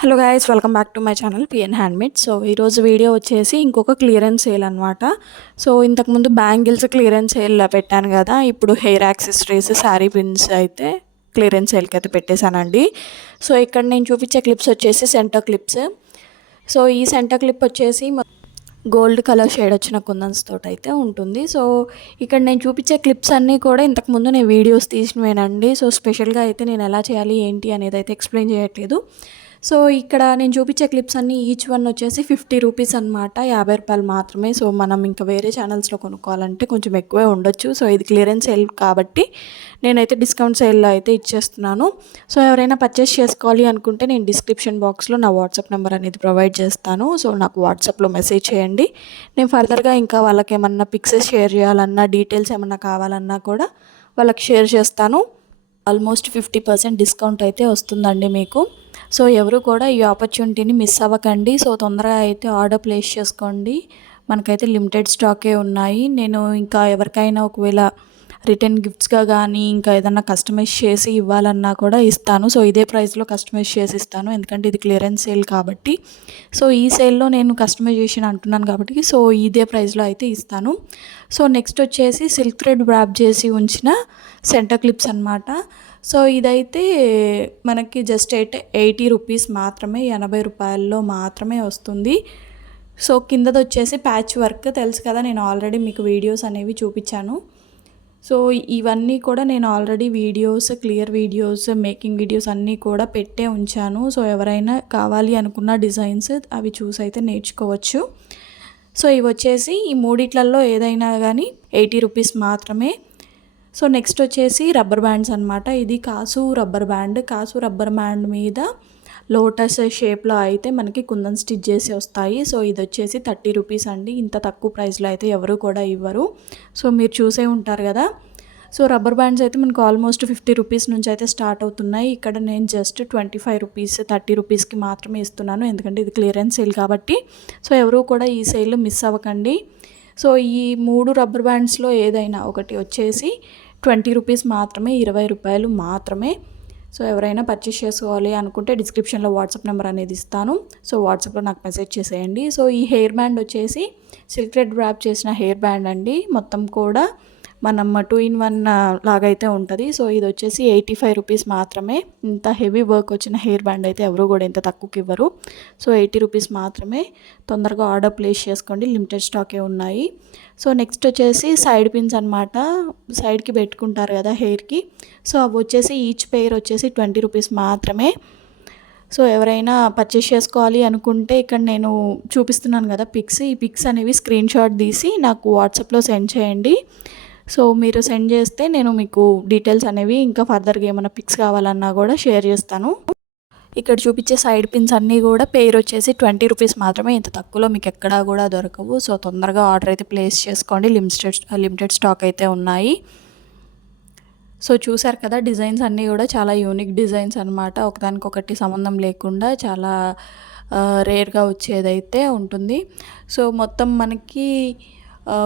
Hello guys, welcome back to my channel PN handmade. So ఈరోజు video వచ్చేసి ఇంకొక clearance sale అనమాట. So ఇంతకుముందు బ్యాంగిల్స్ క్లియరెన్స్ సేల్ పెట్టాను కదా, ఇప్పుడు హెయిర్ యాక్సెసరీస్, శారీ పిన్స్ అయితే క్లియరెన్స్ సేల్కి అయితే పెట్టేశానండి. సో ఇక్కడ నేను చూపించే క్లిప్స్ వచ్చేసి సెంటర్ క్లిప్స్. సో ఈ సెంటర్ క్లిప్ వచ్చేసి గోల్డ్ కలర్ షేడ్ వచ్చిన కుందన్స్ తోటి అయితే ఉంటుంది. సో ఇక్కడ నేను చూపించే క్లిప్స్ అన్నీ కూడా ఇంతకుముందు నేను వీడియోస్ తీసినవేనండి. సో స్పెషల్గా అయితే నేను ఎలా చేయాలి ఏంటి అనేది అయితే ఎక్స్ప్లెయిన్ చేయట్లేదు. సో ఇక్కడ నేను చూపించే క్లిప్స్ అన్నీ ఈచ్ వన్ వచ్చేసి 50 రూపీస్ అనమాట, 50 రూపాయలు మాత్రమే. సో మనం ఇంకా వేరే ఛానల్స్లో కొనుక్కోవాలంటే కొంచెం ఎక్కువే ఉండొచ్చు. సో ఇది క్లియరెన్స్ సేల్ కాబట్టి నేనైతే డిస్కౌంట్ సేల్లో అయితే ఇచ్చేస్తున్నాను. సో ఎవరైనా పర్చేస్ చేసుకోవాలి అనుకుంటే నేను డిస్క్రిప్షన్ బాక్స్లో నా వాట్సాప్ నెంబర్ అనేది ప్రొవైడ్ చేస్తాను. సో నాకు వాట్సాప్లో మెసేజ్ చేయండి. నేను ఫర్దర్గా ఇంకా వాళ్ళకి ఏమన్నా పిక్సెస్ షేర్ చేయాలన్నా, డీటెయిల్స్ ఏమన్నా కావాలన్నా కూడా వాళ్ళకి షేర్ చేస్తాను. ఆల్మోస్ట్ 50% డిస్కౌంట్ అయితే వస్తుందండి మీకు. సో ఎవరు కూడా ఈ ఆపర్చునిటీని మిస్ అవ్వకండి. సో తొందరగా అయితే ఆర్డర్ ప్లేస్ చేసుకోండి. మనకైతే లిమిటెడ్ స్టాకే ఉన్నాయి. నేను ఇంకా ఎవరికైనా ఒకవేళ రిటర్న్ గిఫ్ట్స్గా కానీ ఇంకా ఏదన్నా కస్టమైజ్ చేసి ఇవ్వాలన్నా కూడా ఇస్తాను. సో ఇదే ప్రైస్లో కస్టమైజ్ చేసి ఇస్తాను, ఎందుకంటే ఇది క్లియరెన్స్ సేల్ కాబట్టి. సో ఈ సేల్లో నేను కస్టమైజేషన్ అంటున్నాను కాబట్టి సో ఇదే ప్రైస్లో అయితే ఇస్తాను. సో నెక్స్ట్ వచ్చేసి సిల్క్ థ్రెడ్ ర్యాప్ చేసి ఉంచిన సెంటర్ క్లిప్స్ అనమాట. సో ఇదైతే మనకి జస్ట్ 80 రూపీస్ మాత్రమే, 80 రూపాయల్లో మాత్రమే వస్తుంది. సో కిందది వచ్చేసి ప్యాచ్ వర్క్ తెలుసు కదా, నేను ఆల్రెడీ మీకు వీడియోస్ అనేవి చూపించాను. సో ఇవన్నీ కూడా నేను already videos, clear videos, making videos అన్నీ కూడా పెట్టే ఉంచాను. సో ఎవరైనా కావాలి అనుకున్న డిజైన్స్ అవి చూసి అయితే నేర్చుకోవచ్చు. సో ఇవి వచ్చేసి ఈ మూడిట్లలో ఏదైనా కానీ 80 రూపీస్ మాత్రమే. సో నెక్స్ట్ వచ్చేసి రబ్బర్ బ్యాండ్స్ అనమాట. ఇది కాసు రబ్బర్ బ్యాండ్. కాసు రబ్బర్ బ్యాండ్ మీద లోటస్ షేప్లో అయితే మనకి కుందన్ స్టిచ్ చేసి వస్తాయి. సో ఇది వచ్చేసి 30 రూపీస్ అండి. ఇంత తక్కువ ప్రైస్లో అయితే ఎవరు కూడా ఇవ్వరు. సో మీరు చూసే ఉంటారు కదా. సో రబ్బర్ బ్యాండ్స్ అయితే మనకు ఆల్మోస్ట్ 50 రూపీస్ నుంచి అయితే స్టార్ట్ అవుతున్నాయి. ఇక్కడ నేను జస్ట్ 25 రూపీస్, 30 రూపీస్కి మాత్రమే ఇస్తున్నాను, ఎందుకంటే ఇది క్లియరెన్స్ సేల్ కాబట్టి. సో ఎవరు కూడా ఈ సేల్ మిస్ అవ్వకండి. సో ఈ 3 రబ్బర్ బ్యాండ్స్లో ఏదైనా ఒకటి వచ్చేసి 20 రూపీస్ మాత్రమే, 20 రూపాయలు మాత్రమే. సో ఎవరైనా పర్చేస్ చేసుకోవాలి అనుకుంటే డిస్క్రిప్షన్లో వాట్సాప్ నెంబర్ అనేది ఇస్తాను. సో వాట్సాప్లో నాకు మెసేజ్ చేసేయండి. సో ఈ హెయిర్ బ్యాండ్ వచ్చేసి సిల్క్ థ్రెడ్ ర్యాప్ చేసిన హెయిర్ బ్యాండ్ అండి. మొత్తం కూడా మనం 2 in 1 లాగైతే ఉంటుంది. సో ఇది వచ్చేసి 85 రూపీస్ మాత్రమే. ఇంత హెవీ వర్క్ వచ్చిన హెయిర్ బ్యాండ్ అయితే ఎవరు కూడా ఇంత తక్కువకి ఇవ్వరు. సో 80 రూపీస్ మాత్రమే. తొందరగా ఆర్డర్ ప్లేస్ చేసుకోండి, లిమిటెడ్ స్టాకే ఉన్నాయి. సో నెక్స్ట్ వచ్చేసి సైడ్ పిన్స్ అనమాట. సైడ్కి పెట్టుకుంటారు కదా హెయిర్కి. సో అవి వచ్చేసి ఈచ్ పెయిర్ వచ్చేసి 20 రూపీస్ మాత్రమే. సో ఎవరైనా పర్చేస్ చేసుకోవాలి అనుకుంటే ఇక్కడ నేను చూపిస్తున్నాను కదా పిక్స్, ఈ పిక్స్ అనేవి స్క్రీన్ షాట్ తీసి నాకు వాట్సాప్లో సెండ్ చేయండి. సో మీరు సెండ్ చేస్తే నేను మీకు డీటెయిల్స్ అనేవి ఇంకా ఫర్దర్గా ఏమైనా పిక్స్ కావాలన్నా కూడా షేర్ చేస్తాను. ఇక్కడ చూపించే సైడ్ పిన్స్ అన్నీ కూడా పేరు వచ్చేసి 20 రూపీస్ మాత్రమే. ఇంత తక్కువలో మీకు ఎక్కడా కూడా దొరకవు. సో తొందరగా ఆర్డర్ అయితే ప్లేస్ చేసుకోండి, లిమిటెడ్ స్టాక్ అయితే ఉన్నాయి. సో చూసారు కదా, డిజైన్స్ అన్నీ కూడా చాలా యూనిక్ డిజైన్స్ అనమాట. ఒకదానికొకటి సంబంధం లేకుండా చాలా రేర్గా వచ్చేదైతే ఉంటుంది. సో మొత్తం మనకి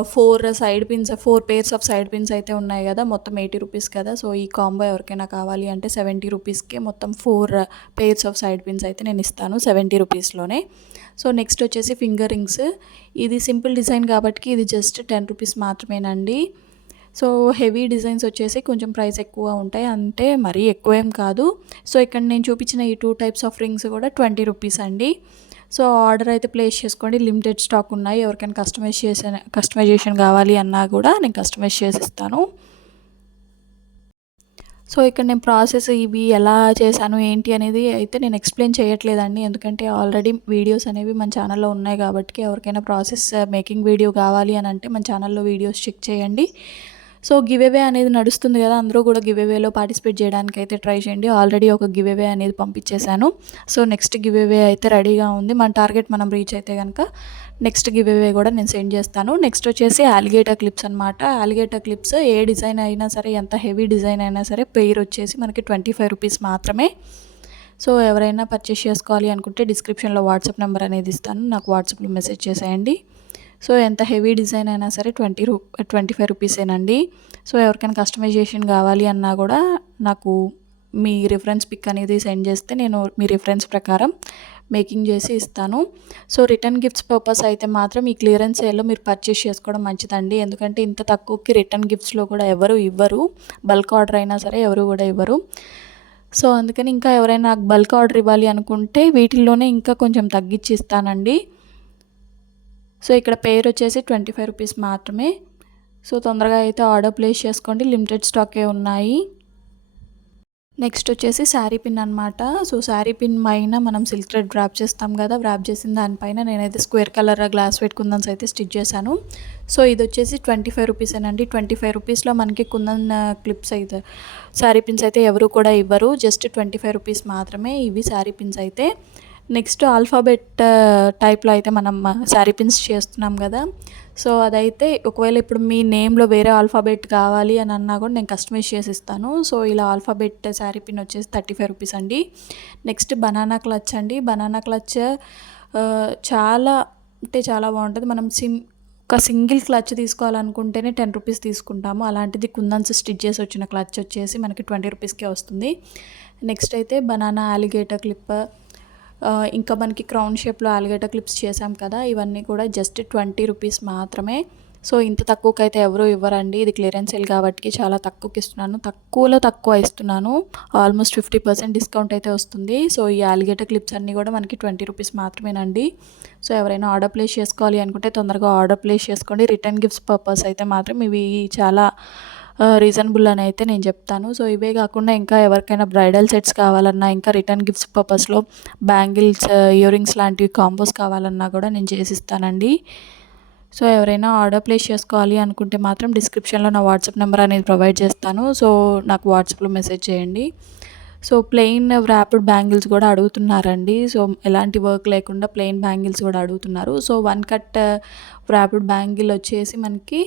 4 pairs ఆఫ్ సైడ్ పిన్స్ అయితే ఉన్నాయి కదా, మొత్తం 80 రూపీస్ కదా. సో ఈ కాంబో ఎవరికైనా కావాలి అంటే 70 రూపీస్కే మొత్తం 4 pairs ఆఫ్ సైడ్ పిన్స్ అయితే నేను ఇస్తాను 70 రూపీస్లోనే. సో నెక్స్ట్ వచ్చేసి ఫింగర్ రింగ్స్. ఇది సింపుల్ డిజైన్ కాబట్టి ఇది జస్ట్ 10 రూపీస్ మాత్రమేనండి. సో హెవీ డిజైన్స్ వచ్చేసి కొంచెం ప్రైస్ ఎక్కువ ఉంటాయి, అంటే మరీ ఎక్కువ ఏం కాదు. సో ఇక్కడ నేను చూపించిన ఈ 2 టైప్స్ ఆఫ్ రింగ్స్ కూడా 20 రూపీస్ అండి. సో ఆర్డర్ అయితే ప్లేస్ చేసుకోండి, లిమిటెడ్ స్టాక్ ఉన్నాయి. ఎవరికైనా కస్టమైజేషన్ కావాలి అన్నా కూడా నేను కస్టమైజ్ చేసిస్తాను. సో ఇక్కడ నేను ప్రాసెస్ ఇవి ఎలా చేశాను ఏంటి అనేది అయితే నేను ఎక్స్ప్లెయిన్ చేయట్లేదండి, ఎందుకంటే ఆల్రెడీ వీడియోస్ అనేవి మన ఛానల్లో ఉన్నాయి కాబట్టి. ఎవరికైనా ప్రాసెస్ మేకింగ్ వీడియో కావాలి అని అంటే మన ఛానల్లో వీడియోస్ చెక్ చేయండి. సో గివ్ అవే అనేది నడుస్తుంది కదా, అందరూ కూడా గివ్ అవేలో పార్టిసిపేట్ చేయడానికి అయితే ట్రై చేయండి. ఆల్రెడీ ఒక గివ్ అవే అనేది పంపించేశాను. సో నెక్స్ట్ గివ్ అవే అయితే రెడీగా ఉంది. మన టార్గెట్ మనం రీచ్ అయితే కనుక నెక్స్ట్ గివ్ అవే కూడా నేను సెండ్ చేస్తాను. నెక్స్ట్ వచ్చేసి అలిగేటర్ క్లిప్స్ అనమాట. అలిగేటర్ క్లిప్స్ ఏ డిజైన్ అయినా సరే, ఎంత హెవీ డిజైన్ అయినా సరే పెయిర్ వచ్చేసి మనకి 25 రూపీస్ మాత్రమే. సో ఎవరైనా పర్చేస్ చేసుకోవాలి అనుకుంటే డిస్క్రిప్షన్లో వాట్సాప్ నెంబర్ అనేది ఇస్తాను, నాకు వాట్సాప్లో మెసేజ్ చేసేయండి. సో ఎంత హెవీ డిజైన్ అయినా సరే 25 రూపీసేనండి. సో ఎవరికైనా కస్టమైజేషన్ కావాలి అన్నా కూడా నాకు మీ రిఫరెన్స్ పిక్ అనేది సెండ్ చేస్తే నేను మీ రిఫరెన్స్ ప్రకారం మేకింగ్ చేసి ఇస్తాను. సో రిటర్న్ గిఫ్ట్స్ పర్పస్ అయితే మాత్రం ఈ క్లియరెన్స్ సేల్లో మీరు పర్చేస్ చేసుకోవడం మంచిదండి. ఎందుకంటే ఇంత తక్కువకి రిటర్న్ గిఫ్ట్స్లో కూడా ఎవరు ఇవ్వరు, బల్క్ ఆర్డర్ అయినా సరే ఎవరు కూడా ఇవ్వరు. సో అందుకని ఇంకా ఎవరైనా నాకు బల్క్ ఆర్డర్ ఇవ్వాలి అనుకుంటే వీటిల్లోనే ఇంకా కొంచెం తగ్గించి ఇస్తానండి. సో ఇక్కడ పేరు వచ్చేసి 25 రూపీస్ మాత్రమే. సో తొందరగా అయితే ఆర్డర్ ప్లేస్ చేసుకోండి, లిమిటెడ్ స్టాకే ఉన్నాయి. నెక్స్ట్ వచ్చేసి శారీ పిన్ అనమాట. సో శారీ పిన్ పైన మనం సిల్క్ థ్రెడ్ వ్రాప్ చేస్తాం కదా, వ్రాప్ చేసిన దానిపైన నేనైతే స్క్వేర్ కలర్ గ్లాస్ వెయిట్ కుందన్స్ అయితే స్టిచ్ చేశాను. సో ఇది వచ్చేసి 25 రూపీసేనండి. 25 రూపీస్లో మనకి కుందన్ క్లిప్స్ అయితే శారీ పిన్స్ అయితే ఎవరు కూడా ఇవ్వరు, జస్ట్ 25 రూపీస్ మాత్రమే ఇవి శారీ పిన్స్ అయితే. నెక్స్ట్ ఆల్ఫాబెట్ టైప్లో అయితే మనం శారీ పిన్స్ చేస్తున్నాం కదా. సో అదైతే ఒకవేళ ఇప్పుడు మీ నేమ్లో వేరే ఆల్ఫాబెట్ కావాలి అని అన్నా కూడా నేను కస్టమైజ్ చేసి ఇస్తాను. సో ఇలా ఆల్ఫాబెట్ శారీ పిన్ వచ్చేసి 35 రూపీస్ అండి. నెక్స్ట్ బనానా క్లచ్ అండి. బనానా క్లచ్ చాలా అంటే చాలా బాగుంటుంది. మనం ఒక సింగిల్ క్లచ్ తీసుకోవాలనుకుంటేనే 10 రూపీస్ తీసుకుంటాము. అలాంటిది కుందన్స్ స్టిచ్ చేసి వచ్చిన క్లచ్ వచ్చేసి మనకి 20 రూపీస్కే వస్తుంది. నెక్స్ట్ అయితే బనానా అలిగేటర్ క్లిప్, ఇంకా మనకి క్రౌన్ షేప్లో అలిగేటర్ క్లిప్స్ చేసాం కదా, ఇవన్నీ కూడా జస్ట్ 20 రూపీస్ మాత్రమే. సో ఇంత తక్కువకైతే ఎవరు ఇవ్వరండి. ఇది క్లియరెన్స్ సేల్ కాబట్టి చాలా తక్కువకి ఇస్తున్నాను, తక్కువలో తక్కువ ఇస్తున్నాను. ఆల్మోస్ట్ 50% డిస్కౌంట్ అయితే వస్తుంది. సో ఈ అలిగేటర్ క్లిప్స్ అన్నీ కూడా మనకి 20 రూపీస్ మాత్రమేనండి. సో ఎవరైనా ఆర్డర్ ప్లేస్ చేసుకోవాలి అనుకుంటే తొందరగా ఆర్డర్ ప్లేస్ చేసుకోండి. రిటర్న్ గిఫ్ట్స్ పర్పస్ అయితే మాత్రం ఇవి చాలా రీజనబుల్ అని అయితే నేను చెప్తాను. సో ఇవే కాకుండా ఇంకా ఎవరికైనా బ్రైడల్ సెట్స్ కావాలన్నా, ఇంకా రిటర్న్ గిఫ్ట్స్ పర్పస్లో బ్యాంగిల్స్, ఇయర్ రింగ్స్ లాంటివి కాంబోస్ కావాలన్నా కూడా నేను చేసిస్తానండి. సో ఎవరైనా ఆర్డర్ ప్లేస్ చేసుకోవాలి అనుకుంటే మాత్రం డిస్క్రిప్షన్లో నా వాట్సాప్ నెంబర్ అనేది ప్రొవైడ్ చేస్తాను. సో నాకు వాట్సాప్లో మెసేజ్ చేయండి. సో ప్లెయిన్ వ్రాప్డ్ బ్యాంగిల్స్ కూడా అడుగుతున్నారండి. సో ఎలాంటి వర్క్ లేకుండా ప్లెయిన్ బ్యాంగిల్స్ కూడా అడుగుతున్నారు. సో 1 కట్ వ్రాప్డ్ బ్యాంగిల్ వచ్చేసి మనకి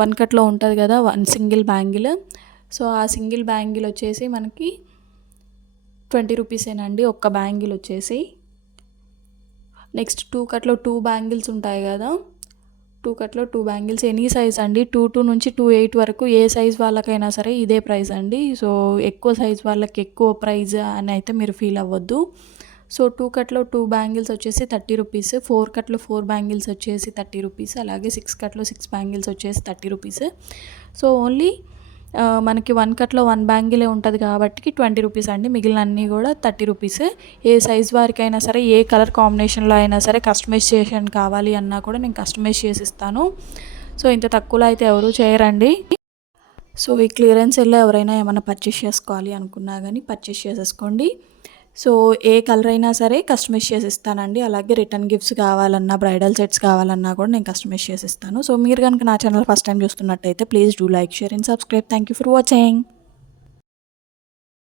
1 కట్లో ఉంటుంది కదా, 1 సింగిల్ బ్యాంగిల్. సో ఆ సింగిల్ బ్యాంగిల్ వచ్చేసి మనకి 20 రూపీసేనండి ఒక్క బ్యాంగిల్ వచ్చేసి. నెక్స్ట్ 2 కట్లో 2 బ్యాంగిల్స్ ఉంటాయి కదా, 2 కట్లో 2 బ్యాంగిల్స్ ఎనీ సైజ్ అండి, 22 నుంచి 28 వరకు ఏ సైజ్ వాళ్ళకైనా సరే ఇదే ప్రైస్ అండి. సో ఎక్కువ సైజ్ వాళ్ళకి ఎక్కువ ప్రైస్ అని అయితే మీరు ఫీల్ అవ్వద్దు. సో 2 కట్లో 2 బ్యాంగిల్స్ వచ్చేసి 30 రూపీస్, 4 కట్లో 4 బ్యాంగిల్స్ వచ్చేసి 30 రూపీస్, అలాగే 6 కట్లో 6 బ్యాంగిల్స్ వచ్చేసి 30 రూపీస్. సో ఓన్లీ మనకి 1 కట్లో 1 బ్యాంగిలే ఉంటుంది కాబట్టి 20 రూపీస్ అండి. మిగిలిన అన్నీ కూడా 30 రూపీస్. ఏ సైజ్ వారికైనా సరే, ఏ కలర్ కాంబినేషన్లో అయినా సరే కస్టమైజేషన్ కావాలి అన్నా కూడా నేను కస్టమైజ్ చేసి ఇస్తాను. సో ఇంత తక్కువలో అయితే ఎవరు చేయరండి. సో ఈ క్లియరెన్స్ సేల్లో ఎవరైనా ఏమైనా పర్చేస్ చేసుకోవాలి అనుకున్నా కానీ పర్చేస్ చేసేసుకోండి. సో ఏ కలర్ అయినా సరే కస్టమైజ్ చేసి ఇస్తానండి. అలాగే రిటర్న్ గిఫ్ట్స్ కావాలన్నా, బ్రైడల్ సెట్స్ కావాలన్నా కూడా నేను కస్టమైజ్ చేసి ఇస్తాను. సో మీరు కనుక నా ఛానల్ ఫస్ట్ టైం చూస్తున్నట్టయితే please do like, share and subscribe. Thank you for watching.